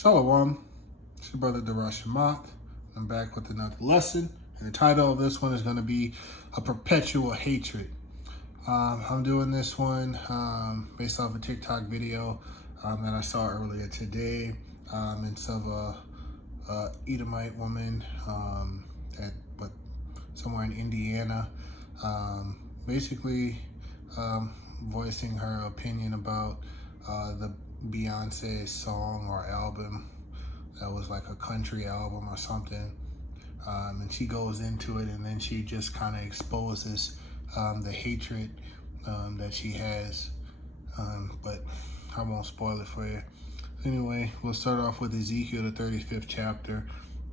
Shalom, it's your brother Darash Mott. I'm back with another lesson, and the title of this one is going to be A Perpetual Hatred. I'm doing this one based off a TikTok video that I saw earlier today. It's of a Edomite woman but somewhere in Indiana, basically voicing her opinion about the Beyonce song or album that was like a country album or something. And she goes into it, and then she just kind of exposes the hatred that she has. But I won't spoil it for you. Anyway, we'll start off with Ezekiel, the 35th chapter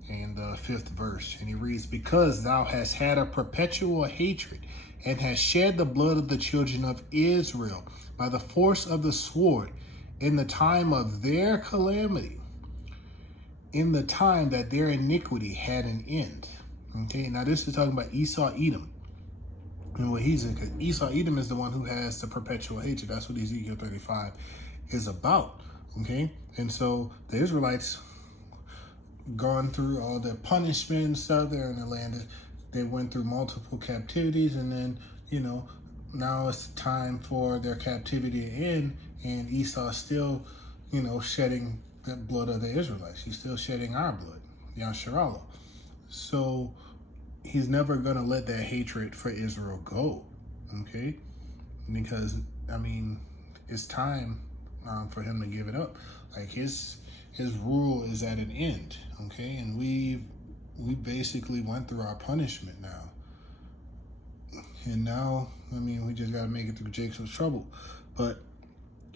and the 5th verse. And he reads, "Because thou hast had a perpetual hatred and hast shed the blood of the children of Israel by the force of the sword in the time of their calamity, in the time that their iniquity had an end." Okay, now this is talking about Esau, Edom. And what he's in, because Esau, Edom is the one who has the perpetual hatred. That's what Ezekiel 35 is about. Okay, and so the Israelites gone through all the punishment and stuff there in the land. They went through multiple captivities, and then, now it's time for their captivity to end, and Esau's still, shedding the blood of the Israelites. He's still shedding our blood, Yasharallah. So he's never going to let that hatred for Israel go, okay? Because, it's time for him to give it up. Like, his rule is at an end, okay? And we basically went through our punishment now. And now, we just got to make it through Jacob's trouble. But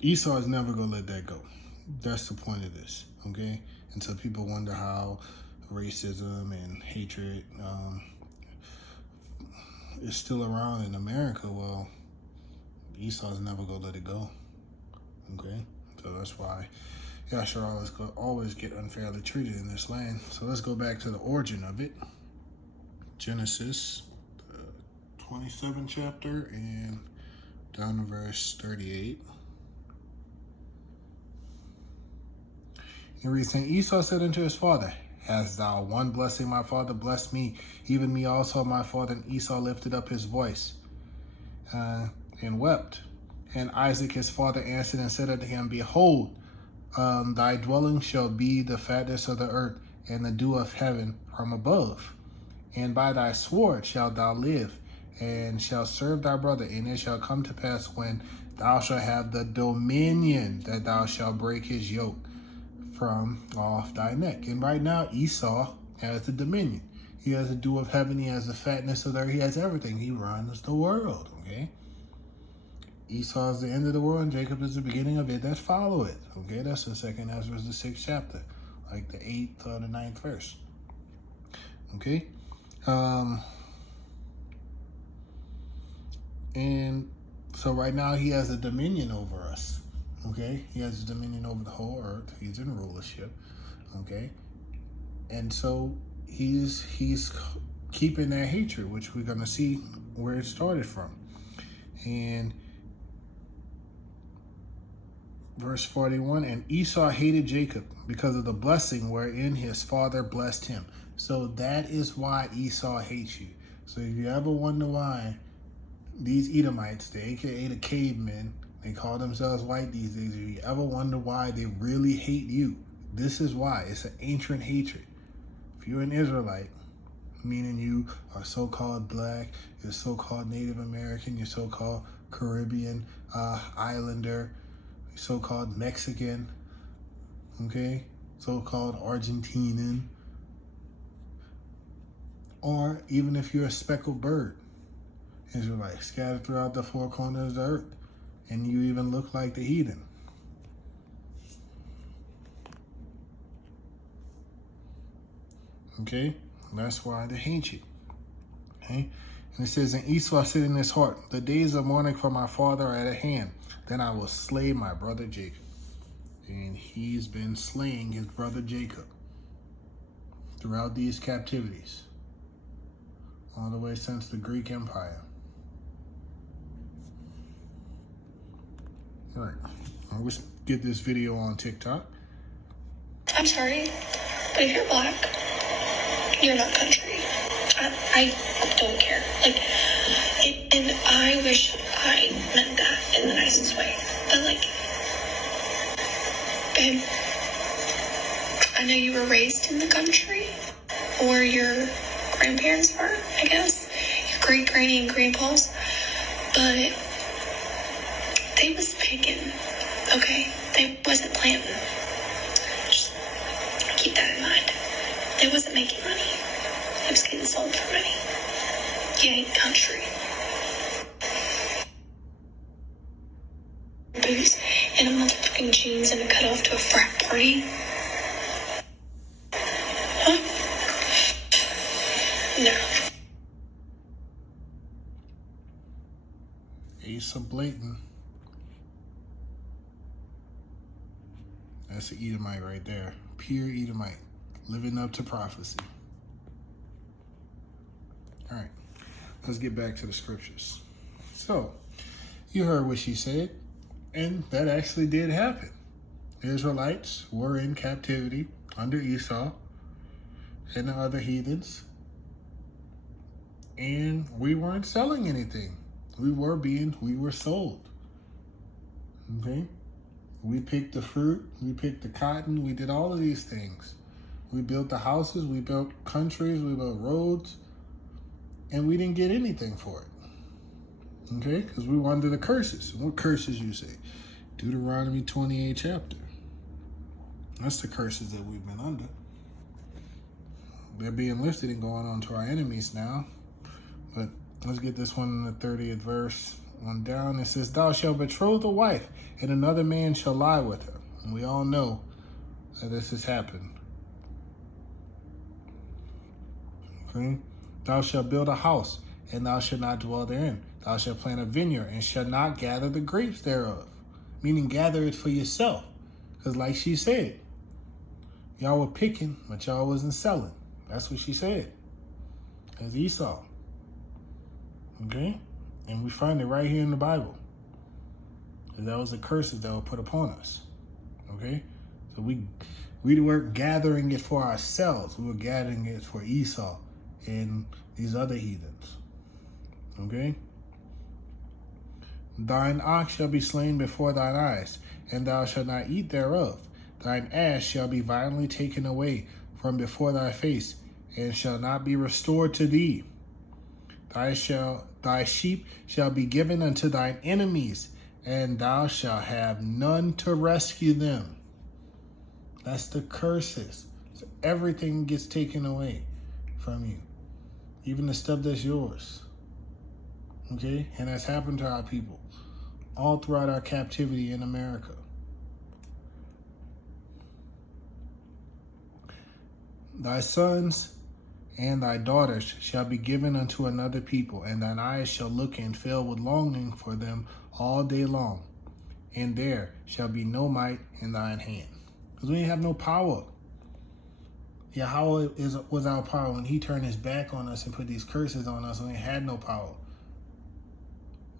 Esau is never going to let that go. That's the point of this, okay? And so people wonder how racism and hatred is still around in America. Well, Esau's never going to let it go, okay? So that's why Yasharallah is going to always get unfairly treated in this land. So let's go back to the origin of it. Genesis, the 27th chapter, and down to verse 38. It reads, "And Esau said unto his father, Hast thou one blessing, my father? Bless me, even me also, my father. And Esau lifted up his voice and wept. And Isaac his father answered and said unto him, Behold, thy dwelling shall be the fatness of the earth, and the dew of heaven from above. And by thy sword shalt thou live, and shalt serve thy brother. And it shall come to pass, when thou shalt have the dominion, that thou shalt break his yoke from off thy neck." And right now, Esau has the dominion. He has the dew of heaven. He has the fatness of the earth. He has everything. He runs the world, okay? Esau is the end of the world, and Jacob is the beginning of it that follow it. Okay, that's the second Ezra, the 6th chapter, like the 8th or the 9th verse. Okay, and so right now he has a dominion over us. Okay, he has a dominion over the whole earth. He's in rulership. Okay, and so he's keeping that hatred, which we're gonna see where it started from. And verse 41, "And Esau hated Jacob because of the blessing wherein his father blessed him." So that is why Esau hates you. So if you ever wonder why these Edomites, the AKA the cavemen, they call themselves white these days, if you ever wonder why they really hate you, this is why. It's an ancient hatred. If you're an Israelite, meaning you are so-called black, you're so-called Native American, you're so-called Caribbean Islander, so-called Mexican, okay, so-called Argentinian, or even if you're a speckled bird, Israelite, scattered throughout the four corners of the earth, and you even look like the heathen. Okay, that's why they hate you. Okay, and it says, "And Esau said in his heart, The days of mourning for my father are at hand. Then I will slay my brother Jacob." And he's been slaying his brother Jacob throughout these captivities, all the way since the Greek Empire. All right, let's get this video on TikTok. I'm sorry, but if you're black, you're not country. I don't care. Like, and I wish I meant that in the nicest way. But, like, babe, I know you were raised in the country, or your grandparents were, I guess, your great granny and grandpas, but they was picking, okay? They wasn't planting. Just keep that in mind. They wasn't making money. They was getting sold for money. You ain't country. Boots and a motherfucking jeans and a cutoff to a frat party. Huh? No. Asa Blatant. That's an Edomite right there. Pure Edomite. Living up to prophecy. All right. Let's get back to the scriptures. So, you heard what she said, and that actually did happen. The Israelites were in captivity under Esau and the other heathens, and we weren't selling anything. We were sold. Okay? We picked the fruit, we picked the cotton, we did all of these things. We built the houses, we built countries, we built roads, and we didn't get anything for it. Okay? Because we were under the curses. And what curses you say? Deuteronomy 28 chapter. That's the curses that we've been under. They're being lifted and going on to our enemies now. But let's get this one in the 30th verse. On down, it says, "Thou shalt betroth a wife, and another man shall lie with her." And we all know that this has happened. Okay? "Thou shalt build a house, and thou shalt not dwell therein. Thou shalt plant a vineyard, and shalt not gather the grapes thereof." Meaning gather it for yourself. Because like she said, y'all were picking, but y'all wasn't selling. That's what she said. As Esau. Okay? And we find it right here in the Bible. And that was the curses that were put upon us. Okay? So we weren't gathering it for ourselves. We were gathering it for Esau and these other heathens. Okay? "Thine ox shall be slain before thine eyes, and thou shalt not eat thereof. Thine ass shall be violently taken away from before thy face, and shall not be restored to thee. Thy sheep shall be given unto thine enemies, and thou shalt have none to rescue them." That's the curses. So everything gets taken away from you. Even the stuff that's yours. Okay? And that's happened to our people all throughout our captivity in America. "Thy sons and thy daughters shall be given unto another people, and thine eyes shall look and fill with longing for them all day long. And there shall be no might in thine hand." Because we didn't have no power. Yahweh was our power. When he turned his back on us and put these curses on us, we had no power.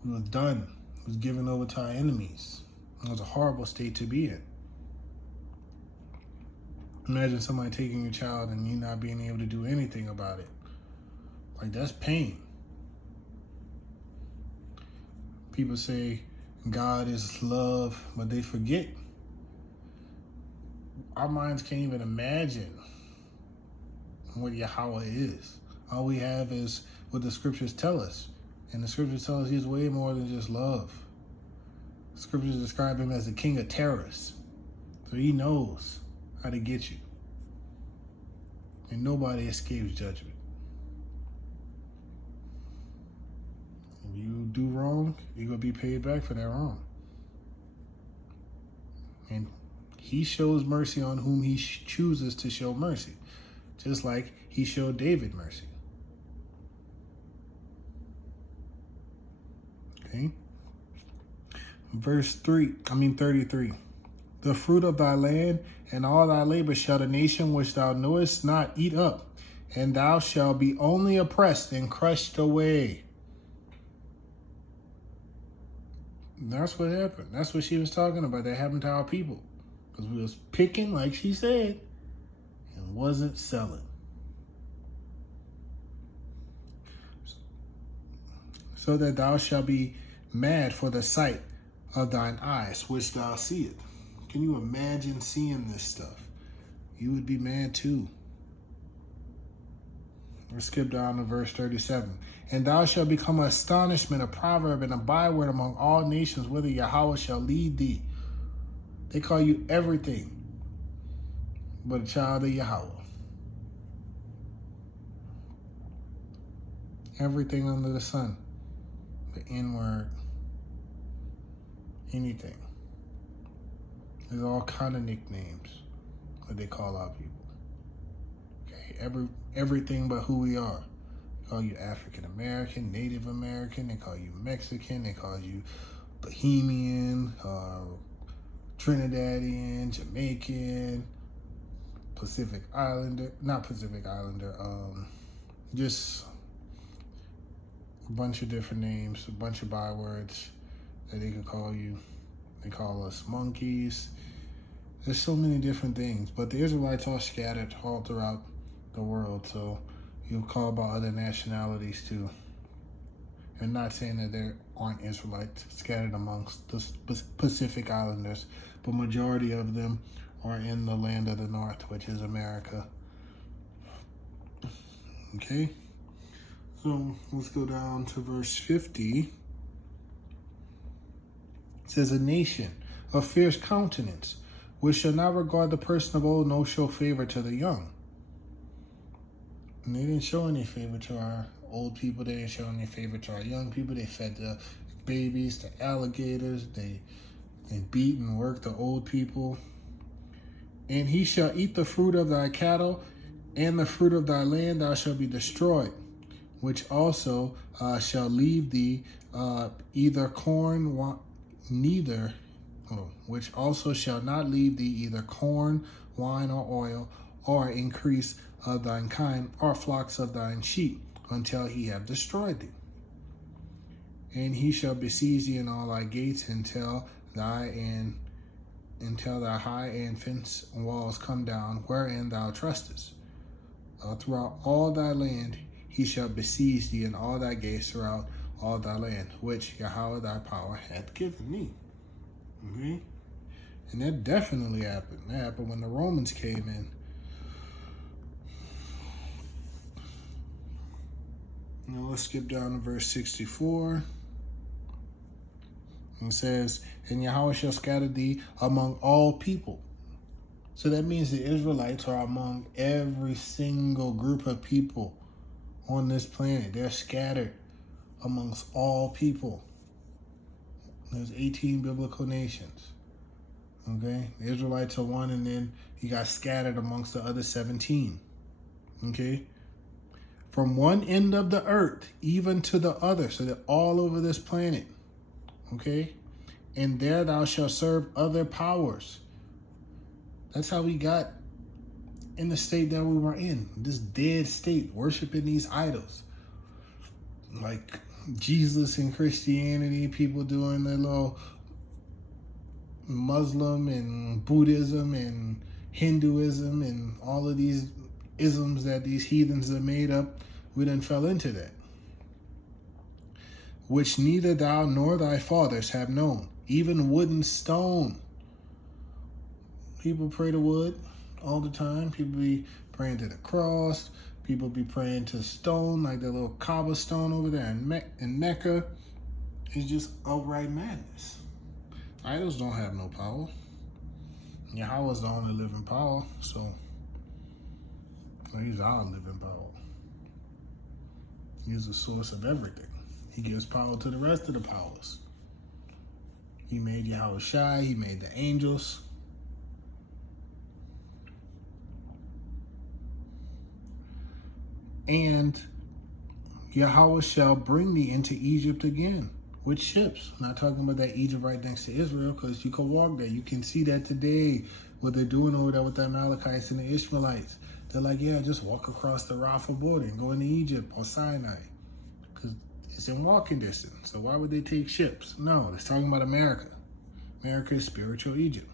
We was done. It was given over to our enemies. It was a horrible state to be in. Imagine somebody taking your child and you not being able to do anything about it. Like, that's pain. People say God is love, but they forget. Our minds can't even imagine what Yahweh is. All we have is what the scriptures tell us. And the scriptures tell us he's way more than just love. The scriptures describe him as the king of terrorists. So he knows how to get you. And nobody escapes judgment. If you do wrong, you're going to be paid back for that wrong. And he shows mercy on whom he chooses to show mercy. Just like he showed David mercy. Okay. Verse 33. "The fruit of thy land and all thy labor shall the nation which thou knowest not eat up, and thou shalt be only oppressed and crushed away." And that's what happened. That's what she was talking about. That happened to our people. because we was picking, like she said, and wasn't selling. So that thou shalt be mad for the sight of thine eyes, which thou seest. Can you imagine seeing this stuff? You would be mad too. Let's skip down to verse 37. And thou shalt become an astonishment, a proverb, and a byword among all nations, whither Yahweh shall lead thee. They call you everything but a child of Yahweh. Everything under the sun. The N-word. Anything. There's all kind of nicknames that they call our people. Okay, everything but who we are. They call you African American, Native American. They call you Mexican. They call you Bohemian, Trinidadian, Jamaican, Pacific Islander. Not Pacific Islander. Just a bunch of different names, a bunch of bywords that they could call you. They call us monkeys. There's so many different things, but the Israelites are scattered all throughout the world, so you'll call about other nationalities too. I'm not saying that there aren't Israelites scattered amongst the Pacific Islanders, but majority of them are in the land of the North, which is America. Okay, so let's go down to verse 50. It says, a nation of fierce countenance, which shall not regard the person of old, nor show favor to the young. And they didn't show any favor to our old people. They didn't show any favor to our young people. They fed the babies to alligators. They beat and worked the old people. And he shall eat the fruit of thy cattle, and the fruit of thy land thou shalt be destroyed, which also shall leave thee either corn, which also shall not leave thee either corn, wine, or oil, or increase of thine kind, or flocks of thine sheep, until he have destroyed thee. And he shall besiege thee in all thy gates until thy high and fence walls come down, wherein thou trustest. Throughout all thy land he shall besiege thee in all thy gates throughout all thy land, which Yahweh thy power hath given thee. Okay? And that definitely happened. That happened when the Romans came in. Now let's skip down to verse 64. It says, and Yahweh shall scatter thee among all people. So that means the Israelites are among every single group of people on this planet. They're scattered amongst all people. There's 18 biblical nations. Okay? The Israelites are one, and then you got scattered amongst the other 17. Okay? From one end of the earth, even to the other. So they're all over this planet. Okay? And there thou shalt serve other powers. That's how we got in the state that we were in. This dead state, worshiping these idols. Like Jesus and Christianity, people doing their little Muslim and Buddhism and Hinduism and all of these isms that these heathens have made up. We done fell into that. Which neither thou nor thy fathers have known, even wood and stone. People pray to wood all the time. People be praying to the cross. People be praying to stone, like that little cobblestone over there in Mecca. It's just outright madness. Idols don't have no power. Yahweh's the only living power, so he's our living power. He's the source of everything. He gives power to the rest of the powers. He made Yahweh Shai. He made the angels. And Yahweh shall bring thee into Egypt again with ships. I'm not talking about that Egypt right next to Israel, because you can walk there. You can see that today, what they're doing over there with the Amalekites and the Ishmaelites. They're like, yeah, just walk across the Rafah border and go into Egypt or Sinai, because it's in walking distance. So why would they take ships? No, it's talking about America. America is spiritual Egypt.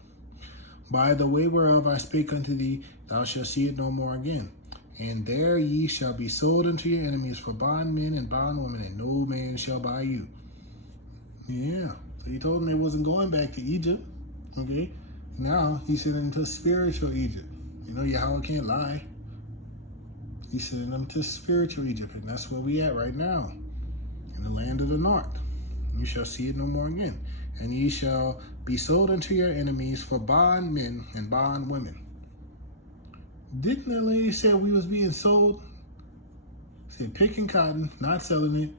By the way whereof I spake unto thee, thou shalt see it no more again. And there ye shall be sold unto your enemies for bondmen and bondwomen, and no man shall buy you. Yeah. So he told them they wasn't going back to Egypt. Okay. Now he's sending them to spiritual Egypt. You know, Yahweh can't lie. He's sending them to spiritual Egypt, and that's where we at right now, in the land of the north. You shall see it no more again. And ye shall be sold unto your enemies for bondmen and bondwomen. Didn't that lady say we was being sold? Said picking cotton, not selling it,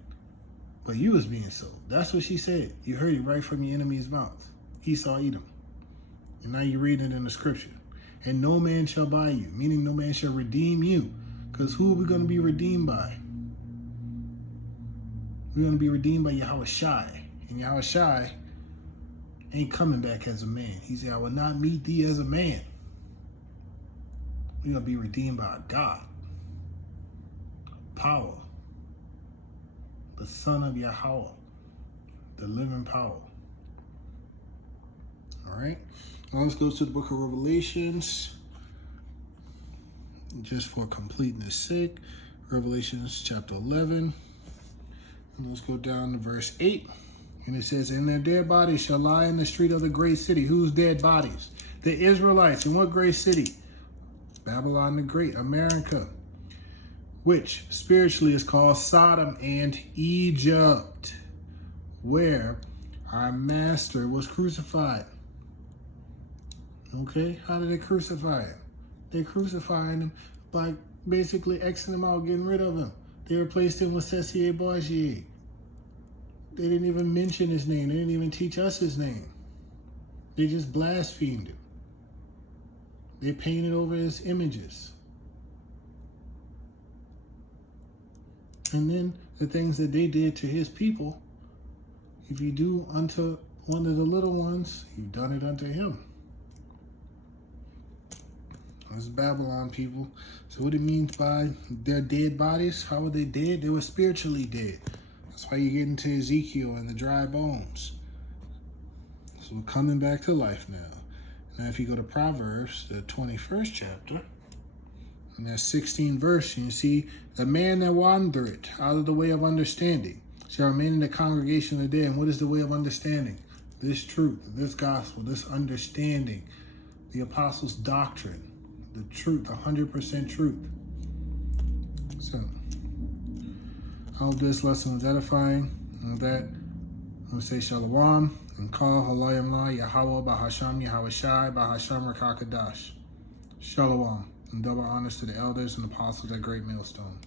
but you was being sold. That's what she said. You heard it right from your enemy's mouth. Esau, Edom. And now you read it in the scripture. And no man shall buy you, meaning no man shall redeem you. Because who are we going to be redeemed by? We're going to be redeemed by Yahweh Shai. And Yahweh Shai ain't coming back as a man. He said, I will not meet thee as a man. We're going to be redeemed by God. Power. The Son of Yahweh. The living power. All right. Now let's go to the book of Revelations. Just for completeness sake. Revelations chapter 11. And let's go down to verse 8. And it says, and their dead bodies shall lie in the street of the great city. Whose dead bodies? The Israelites. In what great city? Babylon the Great, America. Which spiritually is called Sodom and Egypt. Where our master was crucified. Okay, how did they crucify him? They crucified him by basically Xing him out, getting rid of him. They replaced him with Cecier Bourgier. They didn't even mention his name. They didn't even teach us his name. They just blasphemed him. They painted over his images. And then the things that they did to his people, if you do unto one of the little ones, you've done it unto him. That's Babylon, people. So what it means by their dead bodies, how were they dead? They were spiritually dead. That's why you get into Ezekiel and the dry bones. So we're coming back to life now. Now if you go to Proverbs, the 21st chapter, and that 16th verse, you see, the man that wandereth out of the way of understanding shall remain in the congregation of the dead. And what is the way of understanding? This truth, this gospel, this understanding, the apostles' doctrine, the truth, 100% truth. So, I hope this lesson was edifying. And with that, I'm going to say Shalom and call Halayim La Yahweh Bahasham Yahweh Shai Bahasham Rakakadash. Shalom and double honors to the elders and apostles at Great Millstone.